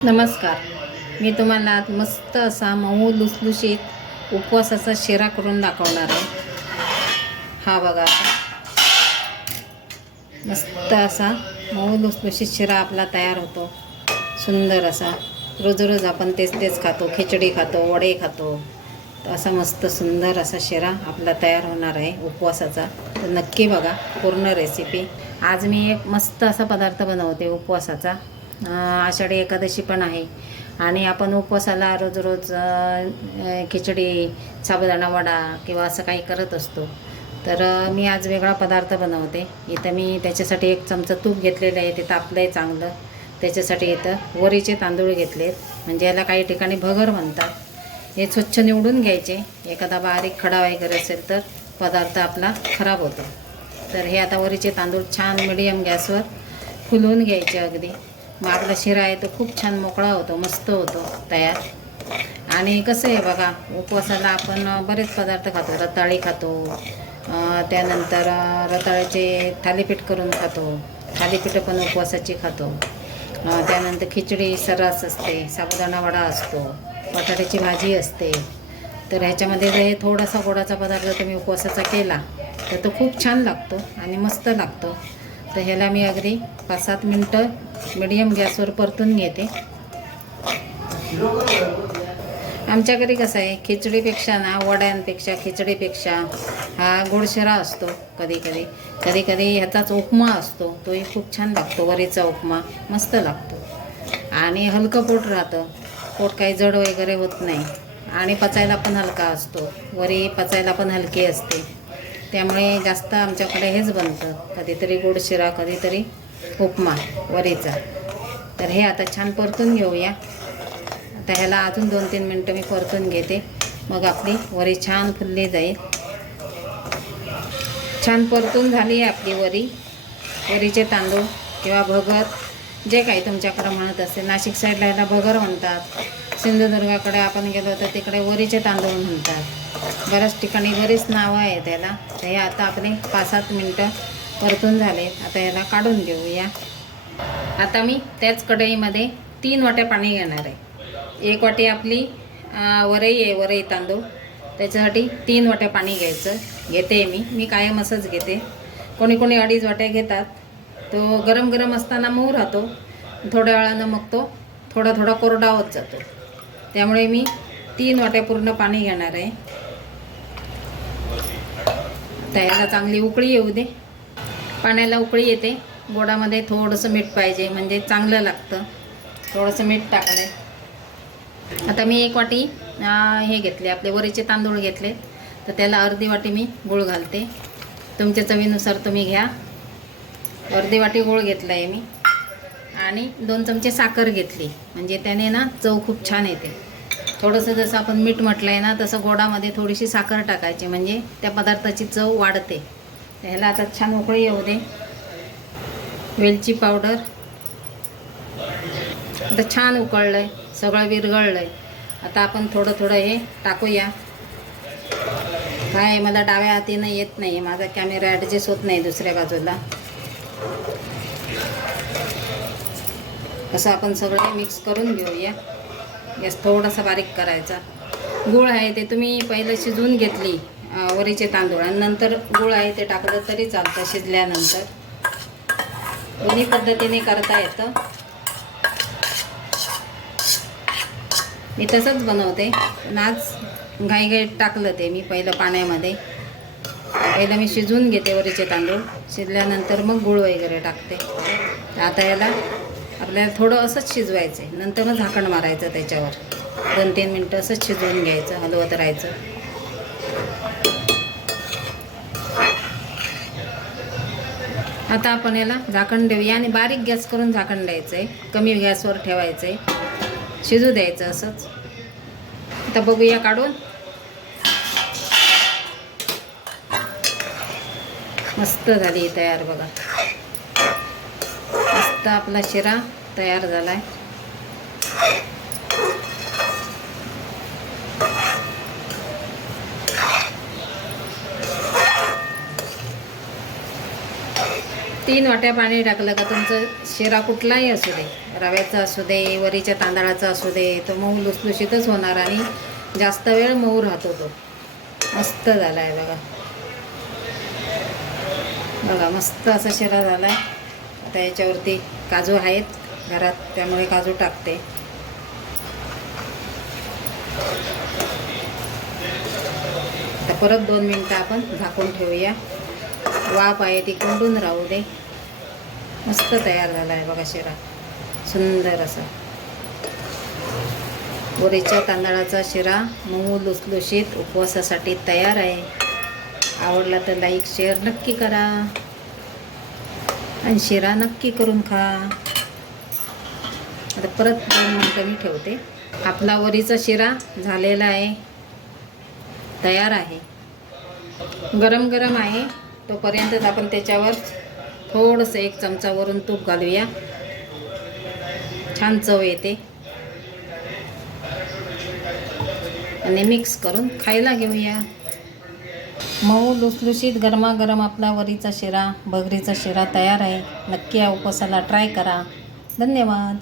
नमस्कार. मी तुम्हाला आज मस्त असा मऊ लुसलुशीत उपवासाचा शिरा करून दाखवणार आहे. हा बघा. मस्त असा मऊ लुसलुशीत शिरा आपला तयार होतो. सुंदर असा. रोज रोज आपण तेच तेच खातो खिचडी खातो वडे खातो. तर असा मस्त सुंदर असा शिरा आपला तयार होणार आहे उपवासाचा. तर नक्की बघा पूर्ण रेसिपी आज मी एक मस्त असा पदार्थ बनवते उपवासाचा. आषाढी एकादशी पण आहे. आणि आपण उपवासाला रोज रोज खिचडी साबुदाणा वडा किंवा असं काही करत असतो. तर मी आज वेगळा पदार्थ बनवते. इथं मी त्याच्यासाठी एक चमचा तूप घेतलेलं आहे ते तापलं आहे चांगलं. त्याच्यासाठी इथं वरीचे तांदूळ घेतलेत म्हणजे याला काही ठिकाणी भगर म्हणतात. हे स्वच्छ निवडून घ्यायचे. एखादा बारीक खडा वगैरे असेल तर पदार्थ आपला खराब होतो. तर हे आता वरीचे तांदूळ छान मिडियम गॅसवर फुलवून घ्यायचे अगदी. मग आपला शिरा आहे तो खूप छान मोकळा होतो मस्त होतो तयार. आणि कसं आहे बघा उपवासाला आपण बरेच पदार्थ खातो. रताळी खातो त्यानंतर रताळ्याचे थालीपीठ करून खातो थालीपीठं पण उपवासाची खातो. त्यानंतर खिचडी सर्रास असते साबुदाणा वडा असतो बटाट्याची भाजी असते. तर ह्याच्यामध्ये जर हे थोडासा गोडाचा पदार्थ तुम्ही उपवासाचा केला तर तो खूप छान लागतो आणि मस्त लागतो. तर ह्याला मी अगदी पाच सात मिनटं मिडियम गॅसवर परतून घेते. आमच्या घरी कसं आहे खिचडीपेक्षा ना वड्यांपेक्षा खिचडीपेक्षा हा गोडशिरा असतो कधी कधी. कधी कधी ह्याचाच उपमा असतो तोही खूप छान लागतो वरीचा उपमा मस्त लागतो. आणि हलकं पोट राहतं पोट काही जड वगैरे होत नाही. आणि पचायला पण हलका असतो वरी पचायला पण हलकी असते. त्यामुळे जास्त आमच्याकडे हेच बनतं. कधीतरी गोड शिरा कधीतरी उपमा वरीचा. तर हे आता छान परतून घेऊया. आता ह्याला अजून दोन तीन मिनटं मी परतून घेते. मग आपली वरी छान फुलली जाईल. छान परतून झाली आहे आपली वरी. वरीचे तांदूळ किंवा भगर जे काही तुमच्याकडं म्हणत असते नाशिक साईडला ह्याला भगर म्हणतात. सिंधुदुर्गाकडे आपण गेलो तर तिकडे वरीचे तांदूळ म्हणतात. बऱ्याच ठिकाणी बरीच नावं आहे त्याला तर हे आता आपले पाच सात मिनटं परतून झाले. आता याला काढून घेऊया. आता मी त्याच कढईमध्ये तीन वाट्या पाणी घेणार आहे. एक वाटी आपली वरई आहे वरई तांदूळ. त्याच्यासाठी तीन वाट्या पाणी घ्यायचं. घेते मी. मी कायम असंच घेते. कोणी कोणी अडीच वाट्या घेतात. तो गरम गरम असताना मऊ राहतो. थोड्या वेळानं मग तो थोडा थोडा कोरडा होत जातो. त्यामुळे मी तीन वाट्या पूर्ण पाणी घेणार आहे. आता याला चांगली उकळी येऊ दे. पाण्याला उकळी येते. गोडामध्ये थोडंसं मीठ पाहिजे म्हणजे चांगलं लागतं. थोडंसं मीठ टाकलं आता मी एक वाटी हे घेतले आपले वरीचे तांदूळ घेतले. तर त्याला अर्धी वाटी मी गूळ घालते. तुमच्या चवीनुसार तुम्ही घ्या. अर्धी वाटी गूळ घेतला आहे मी. आणि दोन चमचे साखर घेतली. म्हणजे त्याने ना चव खूप छान येते. थोडंसं जसं आपण मीठ म्हटलं आहे ना तसं गोडामध्ये थोडीशी साखर टाकायची. म्हणजे त्या पदार्थाची चव वाढते. ह्याला आता छान उकळी येऊ दे. वेलची पावडर. आता छान उकळलं आहे सगळं विरघळलं आहे आता आपण थोडं थोडं हे टाकूया. काय मला डाव्या हातीनं येत नाही माझा कॅमेरा ॲडजस्ट होत नाही दुसऱ्या बाजूला. असं आपण सगळं मिक्स करून घेऊया. गॅस थोडासा बारीक करायचा. गूळ आहे ते तुम्ही पहिलं शिजवून घेतली वरीचे तांदूळ. आणि नंतर गूळ आहे ते टाकलं तरी चालतं शिजल्यानंतर. दोन्ही पद्धतीने करता येतं. मी तसंच बनवते. पण आज घाईघाईत टाकलं ते मी पहिलं पाण्यामध्ये. पहिलं मी शिजवून घेते वरीचे तांदूळ. शिजल्यानंतर मग गूळ वगैरे टाकते. आता याला आपल्याला थोडं असंच शिजवायचं आहे नंतर मग झाकण मारायचं त्याच्यावर. दोन तीन मिनटं असंच शिजवून घ्यायचं हलवत राहायचं. आता आपण याला झाकण देऊया आणि बारीक गॅस करून झाकण द्यायचं आहे कमी गॅसवर ठेवायचं आहे शिजू द्यायचं असंच. आता बघूया काढून. मस्त झाली तयार बघा. मस्त आपला शिरा तयार झाला आहे तीन वाट्या पाणी टाकलं का तुमचं शिरा कुठलाही असू दे रव्याचा असू दे वरीच्या तांदळाचा असू दे तो मऊ लुसलुशीतच होणार आणि जास्त वेळ मऊ राहतो तो. मस्त झाला आहे बघा. बघा मस्त असा शिरा झाला आहे आता याच्यावरती काजू आहेत घरात त्यामुळे काजू टाकते. आता परत दोन मिनटं आपण झाकून ठेवूया. वाफ आहे ती कोंडून राहू दे. मस्त तयार झाला आहे बघा शिरा. सुंदर असा. वरीच्या तांदळाचा शिरा मऊ लुसलुशीत उपवासासाठी तयार आहे. आवडला तर लाईक शेअर नक्की करा. आणि शिरा नक्की करून खा. आता परत दोन मिनटं मी ठेवते. आपला वरीचा शिरा झालेला आहे. तयार आहे. गरम गरम आहे. तोपर्यंतच आपण त्याच्यावर थोडंसं एक चमचावरून तूप घालूया. छान चव येते. आणि मिक्स करून खायला घेऊया. मऊ लुसलुशीत गरमागरम आपला वरीचा शिरा बगरीचा शिरा तयार आहे. नक्की या उपवासाला ट्राय करा. धन्यवाद.